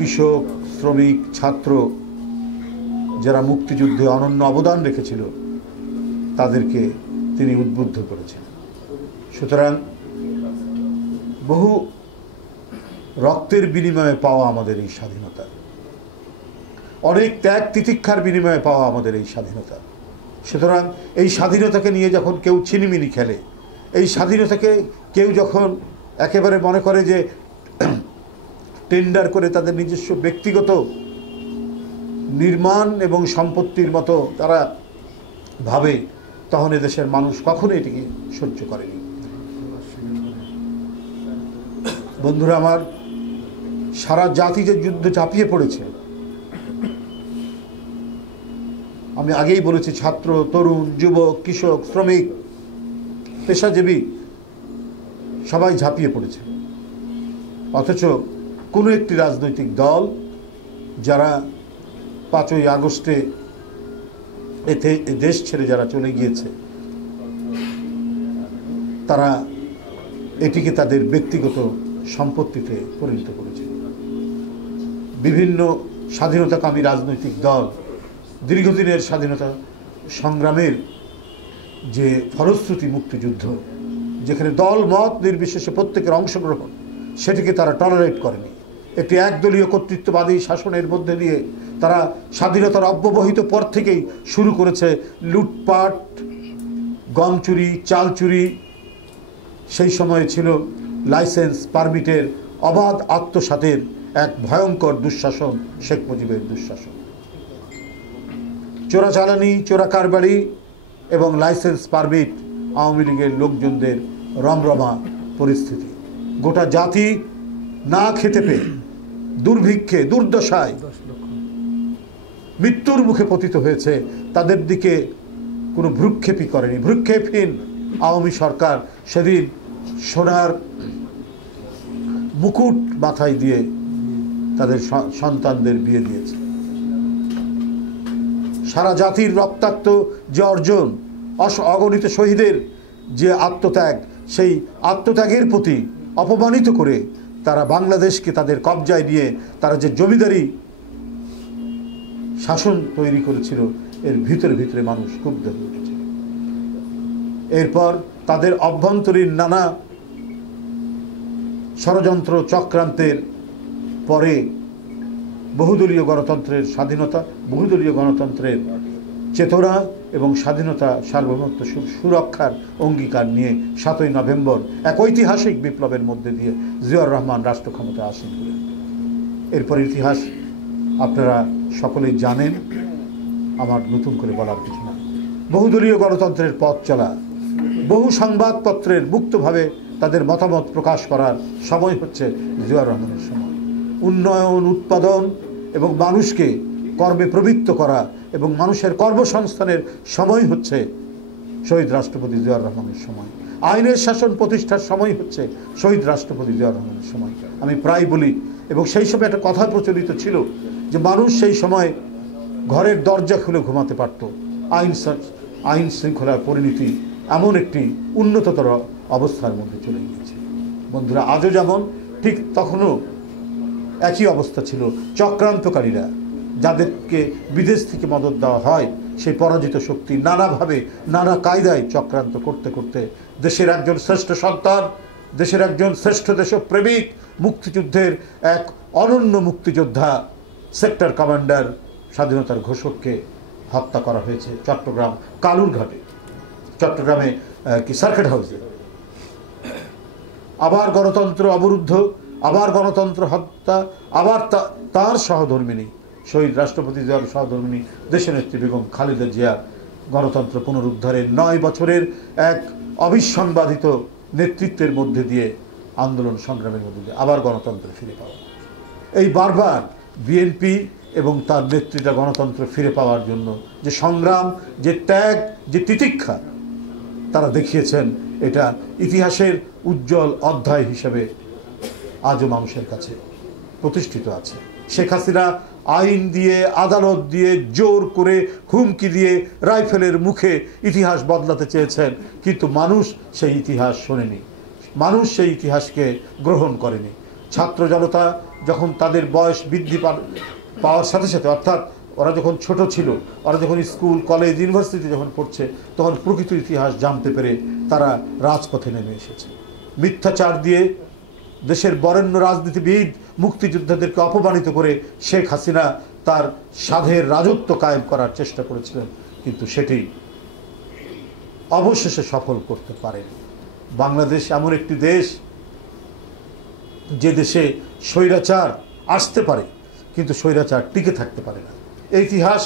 কৃষক, শ্রমিক, ছাত্র যারা মুক্তিযুদ্ধে অনন্য অবদান রেখেছিল তাদেরকে তিনি উদ্বুদ্ধ করেছেন। সুতরাং বহু রক্তের বিনিময়ে পাওয়া আমাদের এই স্বাধীনতা, অনেক ত্যাগ তিতিক্ষার বিনিময়ে পাওয়া আমাদের এই স্বাধীনতা। সুতরাং এই স্বাধীনতাকে নিয়ে যখন কেউ ছিনিমিনি খেলে, এই স্বাধীনতাকে কেউ যখন একেবারে মনে করে যে টেন্ডার করে তাদের নিজস্ব ব্যক্তিগত নির্মাণ এবং সম্পত্তির মতো তারা ভাবে, তখন এদেশের মানুষ কখনো এটিকে সহ্য করেনি। বন্ধুরা আমার, সারা জাতি যে যুদ্ধ চাপিয়ে পড়েছে, আমি আগেই বলেছি, ছাত্র, তরুণ, যুবক, কৃষক, শ্রমিক, পেশাজীবী সবাই ঝাঁপিয়ে পড়েছে। অথচ কোনো একটি রাজনৈতিক দল যারা 5ই আগস্টে দেশ ছেড়ে যারা চলে গিয়েছে, তারা এটিকে তাদের ব্যক্তিগত সম্পত্তিতে পরিণত করেছে। বিভিন্ন স্বাধীনতাকামী রাজনৈতিক দল দীর্ঘদিনের স্বাধীনতা সংগ্রামের যে ফলশ্রুতি মুক্তিযুদ্ধ, যেখানে দল মত নির্বিশেষে প্রত্যেকের অংশগ্রহণ, সেটিকে তারা টলারেট করেনি। একটি একদলীয় কর্তৃত্ববাদী শাসনের মধ্যে দিয়ে তারা স্বাধীনতার অব্যবহিত পর থেকেই শুরু করেছে লুটপাট, গম চুরি, চাল চুরি। সেই সময়ে ছিল লাইসেন্স পারমিটের অবাধ আত্মসাতের এক ভয়ঙ্কর দুঃশাসন, শেখ মুজিবের দুঃশাসন। চোরাচালানি, চোরাকারবারি এবং লাইসেন্স পারমিট আওয়ামী লীগের লোকজনদের রমরমা পরিস্থিতি। গোটা জাতি না খেতে পেয়ে, দুর্ভিক্ষে, দুর্দশায়, মৃত্যুর মুখে পতিত হয়েছে। তাদের দিকে কোনো ভ্রুক্ষেপই করেনি। ভ্রুক্ষেপহীন আওয়ামী সরকার সেদিন সোনার মুকুট মাথায় দিয়ে তাদের সন্তানদের বিয়ে দিয়েছে। সারা জাতির রক্তাক্ত যে অর্জন, অগণিত শহীদের যে আত্মত্যাগ, সেই আত্মত্যাগের প্রতি অপমানিত করে তারা বাংলাদেশকে তাদের কবজায় নিয়ে তারা যে জমিদারি শাসন তৈরি করেছিল, এর ভিতরে ভিতরে মানুষ ক্ষুব্ধ হয়ে উঠেছিল। এরপর তাদের অভ্যন্তরীণ নানা ষড়যন্ত্র চক্রান্তের পরে বহুদলীয় গণতন্ত্রের স্বাধীনতা, বহুদলীয় গণতন্ত্রের চেতনা এবং স্বাধীনতা সার্বভৌমত্ব সুরক্ষার অঙ্গীকার নিয়ে 7ই নভেম্বর এক ঐতিহাসিক বিপ্লবের মধ্যে দিয়ে জিয়াউর রহমান রাষ্ট্র ক্ষমতা আসীন হলেন। এরপর ইতিহাস আপনারা সকলেই জানেন, আমার নতুন করে বলার কিছু না। বহুদলীয় গণতন্ত্রের পথ চলা, বহু সংবাদপত্রের মুক্তভাবে তাদের মতামত প্রকাশ করার সময় হচ্ছে জিয়াউর রহমানের সময়। উন্নয়ন, উৎপাদন এবং মানুষকে কর্মে প্রবৃত্ত করা এবং মানুষের কর্মসংস্থানের সময় হচ্ছে শহীদ রাষ্ট্রপতি জিয়াউর রহমানের সময়। আইনের শাসন প্রতিষ্ঠার সময় হচ্ছে শহীদ রাষ্ট্রপতি জিয়াউর রহমানের সময়। আমি প্রায় বলি, এবং সেই সময় একটা কথা প্রচলিত ছিল যে মানুষ সেই সময় ঘরের দরজা খুলে ঘুমাতে পারত। আইন শৃঙ্খলার পরিণতি এমন একটি উন্নততর অবস্থার মধ্যে চলে গিয়েছে। বন্ধুরা, আজও যেমন ঠিক তখনও একই অবস্থা ছিল। চক্রান্তকারীরা, যাদেরকে বিদেশ থেকে মদত দেওয়া হয়, সেই পরাজিত শক্তি নানাভাবে নানা কায়দায় চক্রান্ত করতে করতে দেশের একজন শ্রেষ্ঠ সন্তান, দেশের একজন শ্রেষ্ঠ দেশপ্রেমিক, মুক্তিযুদ্ধের এক অনন্য মুক্তিযোদ্ধা, সেক্টর কমান্ডার, স্বাধীনতার ঘোষককে হত্যা করা হয়েছে চট্টগ্রাম কালুরঘাটে, চট্টগ্রামে সার্কিট হাউসে। আবার গণতন্ত্র অবরুদ্ধ, আবার গণতন্ত্র হত্যা, আবার তার সহধর্মিনী শহীদ রাষ্ট্রপতি জিয়ার সহধর্মিনী দেশনেত্রী বেগম খালেদা জিয়া গণতন্ত্র পুনরুদ্ধারের 9 বছরের এক অবিসংবাদিত নেতৃত্বের মধ্যে দিয়ে, আন্দোলন সংগ্রামের মধ্যে দিয়ে আবার গণতন্ত্র ফিরে পাওয়া। এই বারবার বিএনপি এবং তার নেতৃত্বে গণতন্ত্র ফিরে পাওয়ার জন্য যে সংগ্রাম, যে ত্যাগ, যে তিতিক্ষা তারা দেখিয়েছেন, এটা ইতিহাসের উজ্জ্বল অধ্যায় হিসেবে আজও মানুষের কাছে প্রতিষ্ঠিত আছে। শেখ হাসিনা আইন দিয়ে, আদালত দিয়ে, জোর করে, হুমকি দিয়ে, রাইফেলের মুখে ইতিহাস বদলাতে চেয়েছেন, কিন্তু মানুষ সেই ইতিহাস শোনেনি, মানুষ সেই ইতিহাসকে গ্রহণ করেনি। ছাত্র জনতা যখন তাদের বয়স বৃদ্ধি পাওয়ার সাথে সাথে, অর্থাৎ ওরা যখন ছোট ছিল, ওরা যখন স্কুল কলেজ ইউনিভার্সিটি যখন পড়ছে, তখন প্রকৃত ইতিহাস জানতে পেরে তারা রাজপথে নেমে এসেছে। মিথ্যাচার দিয়ে দেশের বরেণ্য রাজনীতিবিদ মুক্তিযোদ্ধাদেরকে অপমানিত করে শেখ হাসিনা তার সাধের রাজত্ব কায়েম করার চেষ্টা করেছিলেন, কিন্তু সেটি অবশেষে সফল করতে পারে। বাংলাদেশ এমন একটি দেশ যে দেশে স্বৈরাচার আসতে পারে কিন্তু স্বৈরাচার টিকে থাকতে পারে না। এই ইতিহাস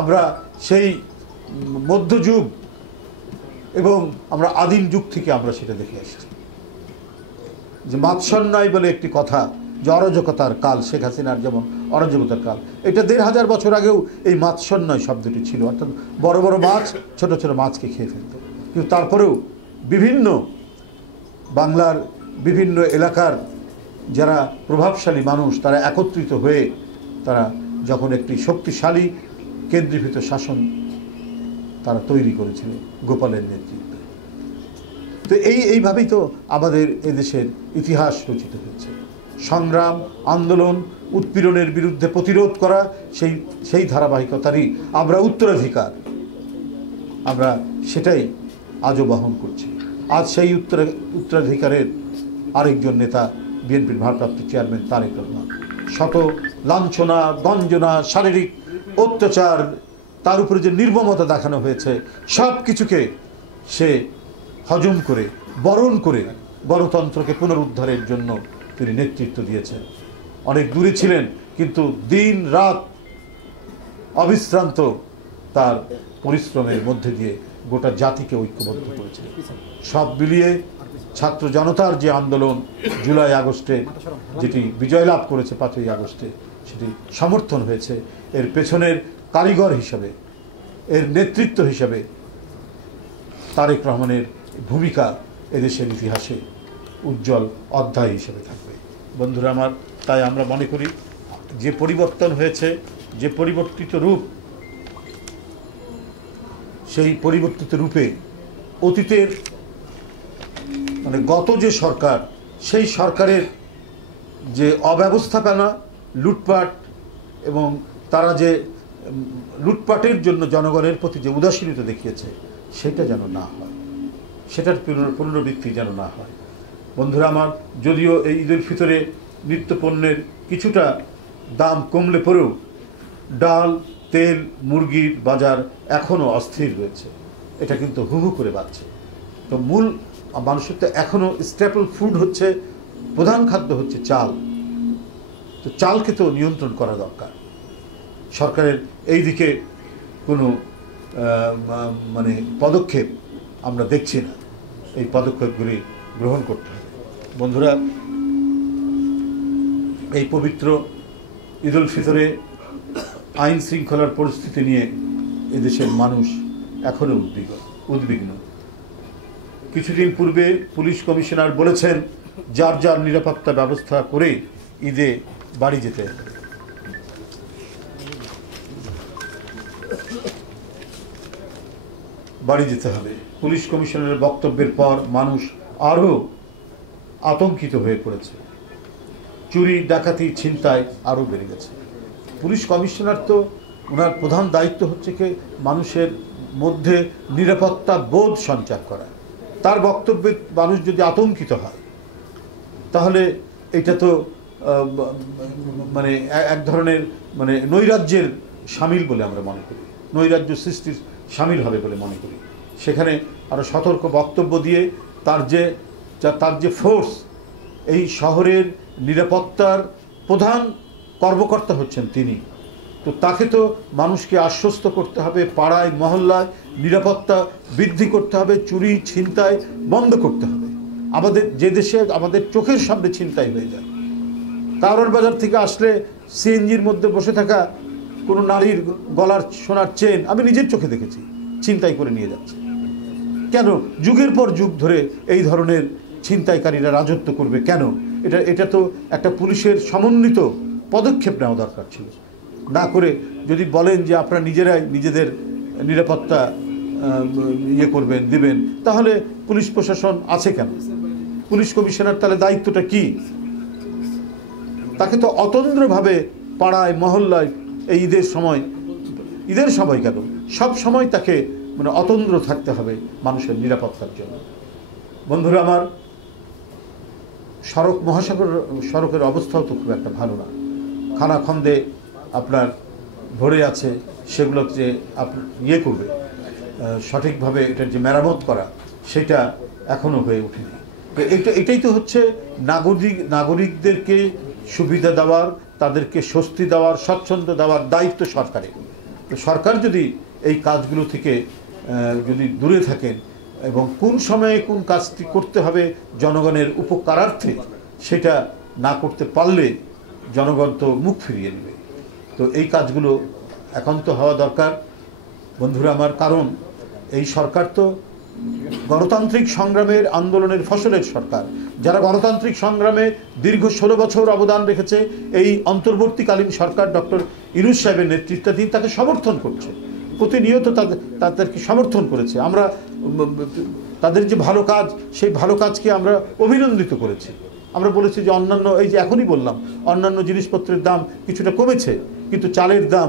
আমরা সেই মধ্যযুগ এবং আমরা আদিম যুগ থেকে আমরা সেটা দেখে আসছি। যে মাৎসন্যায় বলে একটি কথা, যে অরাজকতার কাল, শেখ হাসিনার যেমন অরাজকতার কাল, এটা ১৫০০ বছর আগেও এই মাৎসন্যায় শব্দটি ছিল, অর্থাৎ বড় বড় মাছ ছোট ছোট মাছকে খেয়ে ফেলত। কিন্তু তারপরেও বিভিন্ন বাংলার বিভিন্ন এলাকার যারা প্রভাবশালী মানুষ তারা একত্রিত হয়ে তারা যখন একটি শক্তিশালী কেন্দ্রীভূত শাসন তারা তৈরি করেছিল গোপালের নেতৃত্বে। তো এইভাবেই তো আমাদের এদেশের ইতিহাস রচিত হয়েছে। সংগ্রাম, আন্দোলন, উৎপীড়নের বিরুদ্ধে প্রতিরোধ করা, সেই ধারাবাহিকতারই আমরা উত্তরাধিকার, আমরা সেটাই আজও বহন করছি। আজ সেই উত্তরাধিকারের আরেকজন নেতা বিএনপির ভারপ্রাপ্ত চেয়ারম্যান তারেক রহমান। শত লাঞ্ছনা, গঞ্জনা, শারীরিক অত্যাচার, তার উপরে যে নির্মমতা দেখানো হয়েছে, সব কিছুকে সে হজম করে, বরণ করে গণতন্ত্রকে পুনরুদ্ধারের জন্য তিনি নেতৃত্ব দিয়েছেন। অনেক দূরে ছিলেন কিন্তু দিন রাত অবিশ্রান্ত তার পরিশ্রমের মধ্যে দিয়ে গোটা জাতিকে ঐক্যবদ্ধ করেছিলেন। সব মিলিয়ে ছাত্র জনতার যে আন্দোলন জুলাই আগস্টে যেটি বিজয় লাভ করেছে ৫ই আগস্টে, সেটি সমর্থন হয়েছে। এর পেছনের কারিগর হিসাবে, এর নেতৃত্ব হিসাবে তারেক রহমানের ভূমিকা এদেশের ইতিহাসে উজ্জ্বল অধ্যায় হিসেবে থাকবে। বন্ধুরা আমার, তাই আমরা মনে করি যে পরিবর্তন হয়েছে, যে পরিবর্তিত রূপ, সেই পরিবর্তিত রূপে অতীতের মানে গত যে সরকার, সেই সরকারের যে অব্যবস্থাপনা, লুটপাট এবং তারা যে লুটপাটের জন্য জনগণের প্রতি যে উদাসীনতা দেখিয়েছে, সেটা যেন না হয়, সেটার পুনরাবৃত্তি যেন না হয়। বন্ধুরা আমার, যদিও এই ঈদুল ফিতরে নিত্যপণ্যের কিছুটা দাম কমলে পরেও ডাল, তেল, মুরগির বাজার এখনও অস্থির রয়েছে। এটা কিন্তু হু হু করে বাড়ছে। তো মূল মানুষের তো এখনও স্ট্যাপল ফুড হচ্ছে, প্রধান খাদ্য হচ্ছে চাল। তো চালকে তো নিয়ন্ত্রণ করা দরকার। সরকারের এই দিকে কোনো মানে পদক্ষেপ আমরা দেখছি না। এই পদক্ষেপগুলি গ্রহণ করতে হবে। বন্ধুরা, এই পবিত্র ঈদুল ফিতরে আইন শৃঙ্খলার পরিস্থিতি নিয়ে এদেশের মানুষ এখনও উদ্বিগ্ন। কিছুদিন পূর্বে পুলিশ কমিশনার বলেছেন যার যার নিরাপত্তা ব্যবস্থা করে ঈদে বাড়ি যেতে হবে। পুলিশ কমিশনারের বক্তব্যের পর মানুষ আরও আতঙ্কিত হয়ে পড়েছে। চুরি, ডাকাতি, ছিনতাই আরও বেড়ে গেছে। পুলিশ কমিশনার তো ওনার প্রধান দায়িত্ব হচ্ছে কি মানুষের মধ্যে নিরাপত্তা বোধ সঞ্চার করা। তার বক্তব্যে মানুষ যদি আতঙ্কিত হয় তাহলে এটা তো মানে এক ধরনের মানে নৈরাজ্যের শামিল বলে আমরা মনে করি, নৈরাজ্য সৃষ্টির শামিল হবে বলে মনে করি। সেখানে আরও সতর্ক বক্তব্য দিয়ে তার যে ফোর্স, এই শহরের নিরাপত্তার প্রধান কর্মকর্তা হচ্ছেন তিনি, তো তাকে তো মানুষকে আশ্বস্ত করতে হবে, পাড়ায় মহল্লায় নিরাপত্তা বৃদ্ধি করতে হবে, চুরি ছিনতাই বন্ধ করতে হবে। আমাদের যে দেশে আমাদের চোখের সামনে ছিনতাই হয়ে যায়, কারওয়ান বাজার থেকে আসলে সিএনজির মধ্যে বসে থাকা কোনো নারীর গলার সোনার চেন আমি নিজের চোখে দেখেছি ছিনতাই করে নিয়ে যাচ্ছে। কেন যুগের পর যুগ ধরে এই ধরনের ছিনতাইকারীরা রাজত্ব করবে? কেন? এটা তো একটা পুলিশের সমন্বিত পদক্ষেপ নেওয়া দরকার ছিল। না করে যদি বলেন যে আপনারা নিজেরাই নিজেদের নিরাপত্তা করবেন, দিবেন, তাহলে পুলিশ প্রশাসন আছে কেন? পুলিশ কমিশনার তাহলে দায়িত্বটা কি? তাকে তো অতন্দ্রভাবে পাড়ায় মহল্লায় এই ঈদের সময় কেন, সব সময় তাকে মানে অতন্দ্র থাকতে হবে মানুষের নিরাপত্তার জন্য। বন্ধুরা আমার, সড়কের অবস্থাও তো খুব একটা ভালো না, খানাখন্দে আপনার ভরে আছে, সেগুলো যে ইয়ে করবে সঠিকভাবে এটার যে মেরামত করা, সেটা এখনো হয়ে ওঠেনি। তো এটাই তো হচ্ছে নাগরিকদেরকে সুবিধা দেওয়ার, তাদেরকে স্বস্তি দেওয়ার, স্বচ্ছন্দ দেওয়ার দায়িত্ব সরকারের। তো সরকার যদি এই কাজগুলো থেকে যদি দূরে থাকেন এবং কোন সময়ে কোন কাজটি করতে হবে জনগণের উপকারার্থে, সেটা না করতে পারলে জনগণ তো মুখ ফিরিয়ে নেবে। তো এই কাজগুলো একান্ত হওয়া দরকার বন্ধুরা আমার। কারণ এই সরকার তো গণতান্ত্রিক সংগ্রামের আন্দোলনের ফসলের সরকার। যারা গণতান্ত্রিক সংগ্রামে দীর্ঘ 16 বছর অবদান রেখেছে, এই অন্তর্বর্তীকালীন সরকার ডক্টর ইউনূস সাহেবের নেতৃত্বাধীন তাকে সমর্থন করছে, প্রতিনিয়ত তাদেরকে সমর্থন করেছে। আমরা তাদের যে ভালো কাজ, সেই ভালো কাজকে আমরা অভিনন্দিত করেছি। আমরা বলেছি যে অন্যান্য, এই যে এখনই বললাম, অন্যান্য জিনিসপত্রের দাম কিছুটা কমেছে, কিন্তু চালের দাম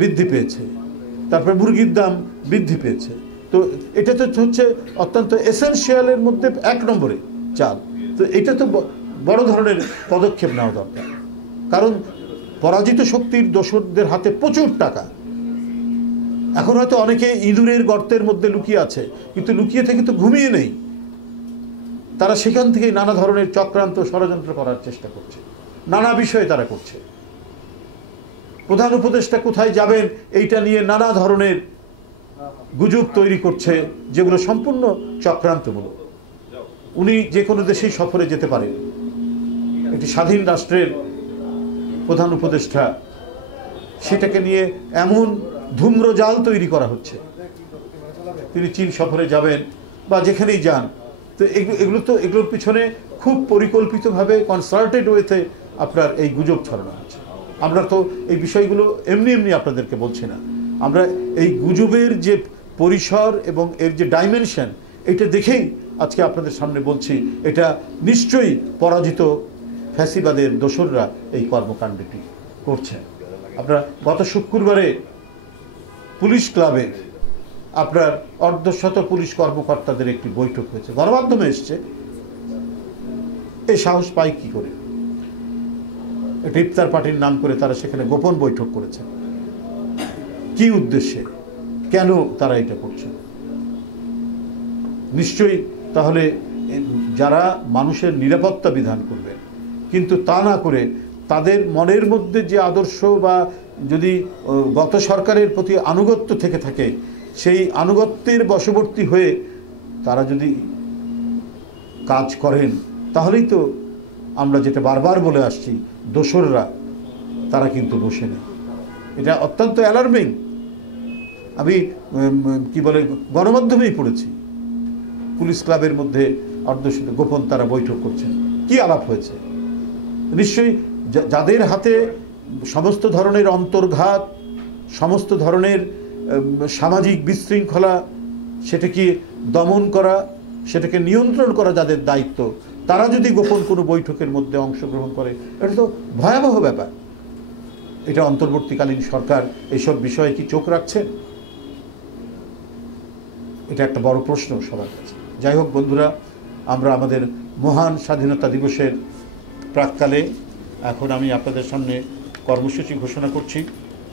বৃদ্ধি পেয়েছে, তারপরে মুরগির দাম বৃদ্ধি পেয়েছে। তো এটা তো হচ্ছে অত্যন্ত এসেনশিয়ালের মধ্যে 1 নম্বরে চাল। তো এটা তো বড় ধরনের পদক্ষেপ নেওয়া দরকার, কারণ পরাজিত শক্তির দোসরদের হাতে প্রচুর টাকা। এখন হয়তো অনেকে ইঁদুরের গর্তের মধ্যে লুকিয়ে আছে, কিন্তু লুকিয়ে থেকে তো ঘুমিয়ে নেই। তারা সেখান থেকেই নানা ধরনের চক্রান্ত, ষড়যন্ত্র করার চেষ্টা করছে, নানা বিষয়ে তারা করছে। প্রধান উপদেষ্টা কোথায় যাবেন এইটা নিয়ে নানা ধরনের গুজব তৈরি করছে, যেগুলো সম্পূর্ণ চক্রান্তমূলক। উনি যে কোনো দেশেই সফরে যেতে পারেন, একটি স্বাধীন রাষ্ট্রের প্রধান উপদেষ্টা, সেটাকে নিয়ে এমন ধূম্রজাল তৈরি করা হচ্ছে। তিনি চীন সফরে যাবেন বা যেখানেই যান, তো এগুলোর পিছনে খুব পরিকল্পিতভাবে কনসাল্টেড ওয়েতে আপনার এই গুজব ছড়ানো হচ্ছে। আমরা তো এই বিষয়গুলো এমনি এমনি আপনাদেরকে বলছি না, আমরা এই গুজবের যে পরিসর এবং এর যে ডাইমেনশন, এটা দেখেই আজকে আপনাদের সামনে বলছি, এটা নিশ্চয়ই পরাজিত ফ্যাসিবাদের দোসররা এই কর্মকাণ্ডটি করছে। আপনারা গত শুক্রবারে পুলিশ ক্লাবে আপনার অর্ধশত পুলিশ কর্মকর্তাদের একটি বৈঠক হয়েছে, গণমাধ্যমে এসছে। এই সাহস পায় কি করে? একটা ইফতার পার্টির নাম করে তারা সেখানে গোপন বৈঠক করেছে। কি উদ্দেশ্যে, কেন তারা এটা করছে? নিশ্চয়ই তাহলে যারা মানুষের নিরাপত্তা বিধান করবে, কিন্তু তা না করে তাদের মনের মধ্যে যে আদর্শ বা যদি গত সরকারের প্রতি আনুগত্য থেকে থাকে, সেই আনুগত্যের বশবর্তী হয়ে তারা যদি কাজ করেন, তাহলেই তো আমরা যেটা বারবার বলে আসছি, দোসররা তারা কিন্তু বসে নেই। এটা অত্যন্ত অ্যালার্মিং। আমি কি বলে গণমাধ্যমেই পড়েছি, পুলিশ ক্লাবের মধ্যে অর্ধশত গোপন তারা বৈঠক করছেন। কি আলাপ হয়েছে? নিশ্চয়ই যাদের হাতে সমস্ত ধরনের অন্তর্ঘাত, সমস্ত ধরনের সামাজিক বিশৃঙ্খলা, সেটাকে দমন করা, সেটাকে নিয়ন্ত্রণ করা যাদের দায়িত্ব, তারা যদি গোপন কোনো বৈঠকের মধ্যে অংশগ্রহণ করে, এটা তো ভয়াবহ ব্যাপার। এটা অন্তর্বর্তীকালীন সরকার এইসব বিষয়ে কি চোখ রাখছেন? এটা একটা বড় প্রশ্ন সবার কাছে। যাই হোক বন্ধুরা, আমরা আমাদের মহান স্বাধীনতা দিবসের প্রাক্কালে এখন আমি আপনাদের সামনে কর্মসূচি ঘোষণা করছি।